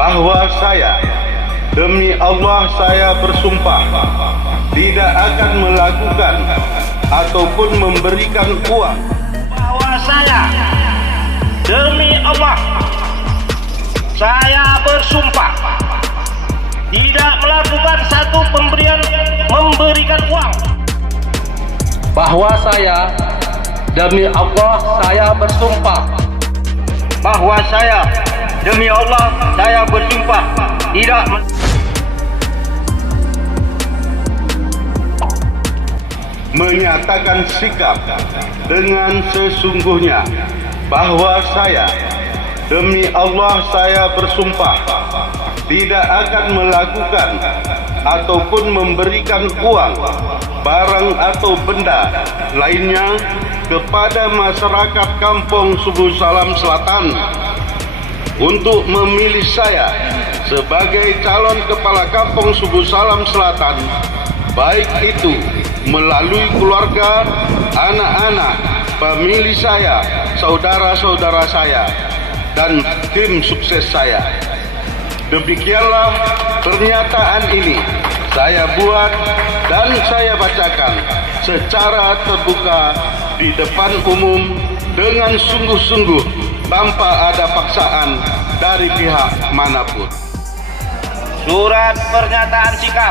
bahwa saya, demi Allah saya bersumpah, tidak akan melakukan ataupun memberikan uang. Bahwa saya, demi Allah, saya bersumpah tidak melakukan satu memberikan uang. Bahwa saya, demi Allah, saya bersumpah. Bahwa saya, demi Allah, saya bersumpah tidak menyatakan sikap dengan sesungguhnya bahwa saya, demi Allah saya bersumpah tidak akan melakukan ataupun memberikan uang, barang atau benda lainnya kepada masyarakat Kampung Subuh Salam Selatan untuk memilih saya sebagai calon kepala Kampung Subuh Salam Selatan, baik itu melalui keluarga, anak-anak, famili saya, saudara-saudara saya, dan tim sukses saya. Demikianlah pernyataan ini saya buat dan saya bacakan secara terbuka di depan umum dengan sungguh-sungguh tanpa ada paksaan dari pihak manapun. Surat pernyataan sikap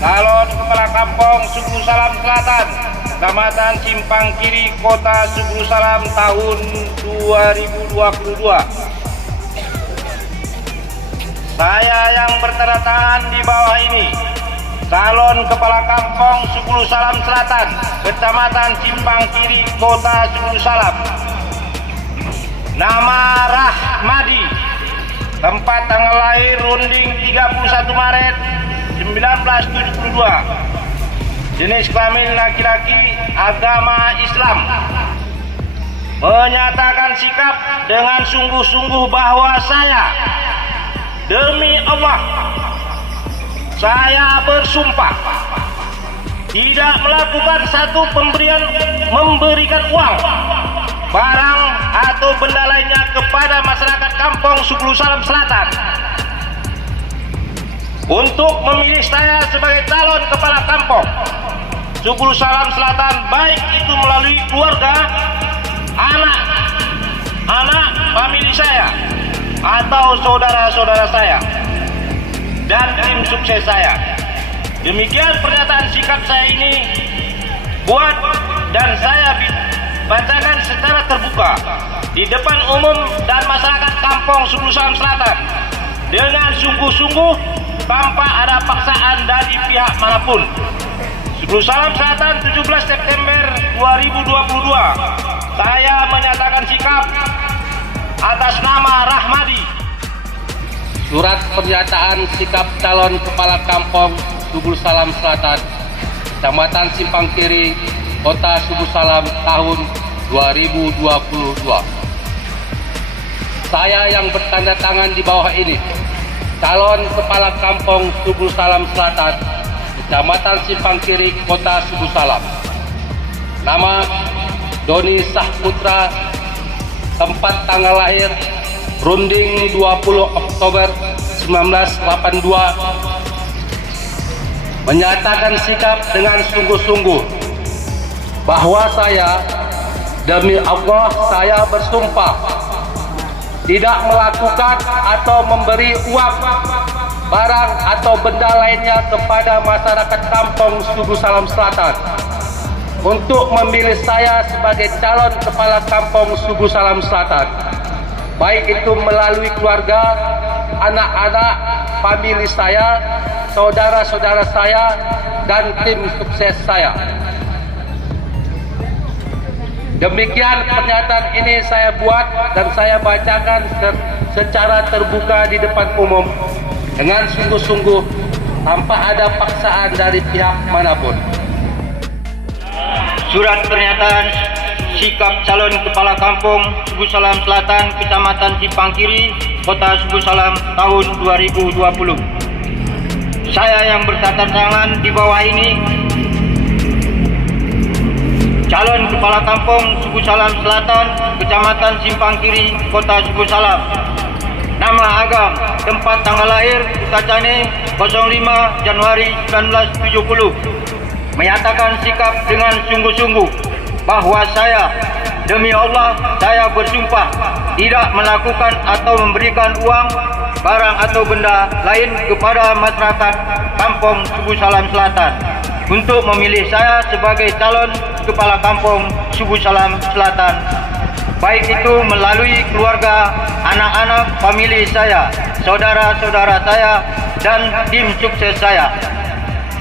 calon kepala Kampung Subuh Salam Selatan, Kecamatan Simpang Kiri, Kota Subuh Salam tahun 2022. Saya yang bertanda tangan di bawah ini, calon kepala Kampung Subuh Salam Selatan, Kecamatan Simpang Kiri, Kota Subuh Salam. Nama Rahmadi, tempat tanggal lahir Runding 31 Maret 1972, jenis kelamin laki-laki, agama Islam. Menyatakan sikap dengan sungguh-sungguh bahwa saya, demi Allah, saya bersumpah tidak melakukan satu memberikan uang, barang atau benda lainnya kepada masyarakat Kampung Subuh Salam Selatan untuk memilih saya sebagai calon kepala Kampung Subuh Salam Selatan, baik itu melalui keluarga, anak, famili saya, atau saudara-saudara saya, dan tim sukses saya. Demikian pernyataan sikap saya ini buat dan saya bacakan secara terbuka di depan umum dan masyarakat Kampung Subuh Salam Selatan dengan sungguh-sungguh tanpa ada paksaan dari pihak manapun. Subuh Salam Selatan 17 September 2022. Saya menyatakan sikap atas nama Rahmadi. Surat pernyataan sikap calon kepala Kampung Subuh Salam Selatan, Kecamatan Simpang Kiri, Kota Subuh Salam tahun 2022. Saya yang bertanda tangan di bawah ini, calon kepala Kampung Subuh Salam Selatan, Kecamatan Simpang Kiri, Kota Subuh Salam. Nama Doni Sahputra, tempat tanggal lahir Runding 20 Oktober 1982. Menyatakan sikap dengan sungguh-sungguh bahwa saya, demi Allah, saya bersumpah tidak melakukan atau memberi uang, barang atau benda lainnya kepada masyarakat Kampung Subuh Salam Selatan untuk memilih saya sebagai calon kepala Kampung Subuh Salam Selatan, baik itu melalui keluarga, anak-anak, famili saya, saudara-saudara saya, dan tim sukses saya. Demikian pernyataan ini saya buat dan saya bacakan secara terbuka di depan umum dengan sungguh-sungguh tanpa ada paksaan dari pihak manapun. Surat pernyataan sikap calon kepala Kampung Subuh Salam Selatan, Kecamatan Simpang Kiri, Kota Subuh Salam tahun 2020. Saya yang bertanda tangan di bawah ini, calon kepala Kampung Subuh Salam Selatan, Kecamatan Simpang Kiri, Kota Subuh Salam. Mahkamah Agama, tempat tanggal lahir Utacane 05 Januari 1970, menyatakan sikap dengan sungguh-sungguh bahawa saya, demi Allah, saya bersumpah tidak melakukan atau memberikan uang, barang atau benda lain kepada masyarakat Kampung Subu Salam Selatan untuk memilih saya sebagai calon Kepala Kampung Subu Salam Selatan, baik itu melalui keluarga, anak-anak, famili saya, saudara-saudara saya, dan tim sukses saya.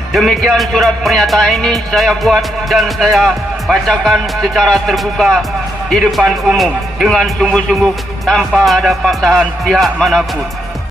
Demikian surat pernyataan ini saya buat dan saya bacakan secara terbuka di depan umum dengan sungguh-sungguh tanpa ada paksaan pihak manapun.